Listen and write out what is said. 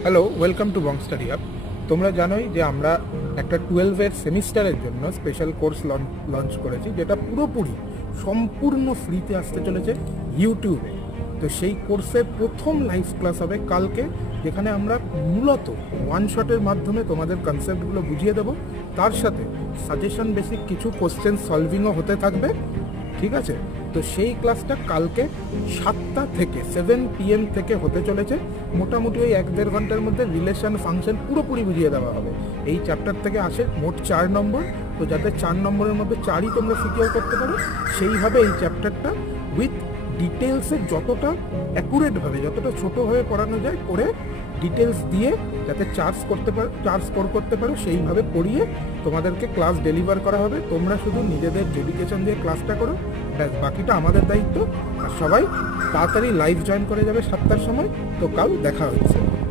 Hello, welcome to Bong study hub. তোমরা জানোই যে আমরা একটা 12-এর সেমিস্টারের জন্য স্পেশাল কোর্স লঞ্চ করেছি, যেটা পুরোপুরি সম্পূর্ণ ফ্রিতে আসতে চলেছে ইউটিউবে। তো সেই কোর্সের প্রথম লাইভ ক্লাস হবে কালকে, যেখানে আমরা মূলত ওয়ান শটের মাধ্যমে তোমাদের কনসেপ্টগুলো বুঝিয়ে দেবো। তার সাথে সাজেশন বেসিক কিছু কোশ্চেন সলভিংও হতে থাকবে, ঠিক আছে? তো সেই ক্লাসটা কালকে 7টা থেকে 7 PM থেকে হতে চলেছে। মোটামুটি ওই 1-1.5 ঘন্টার মধ্যে রিলেশন ফাংশন পুরোপুরি বুঝিয়ে দেওয়া হবে। এই চ্যাপ্টার থেকে আসে মোট 4 নম্বর, তো যাতে 4 নম্বরের মধ্যে 4ই তোমরা সিকিউর করতে পারো, সেইভাবে এই চ্যাপ্টারটা উইথ ডিটেলসে যতটা অ্যাকুরেটভাবে, যতটা ছোটোভাবে পড়ানো যায় করে ডিটেলস দিয়ে যাতে চার স্কোর করতে পারো সেইভাবে পড়িয়ে তোমাদেরকে ক্লাস ডেলিভার করা হবে। তোমরা শুধু নিজেদের ডেডিকেশন দিয়ে ক্লাসটা করো, ব্যাস, বাকিটা আমাদের দায়িত্ব। আর সবাই তাড়াতাড়ি লাইভ জয়েন করে যাবে 7টার সময়। তো কাল দেখা হচ্ছে।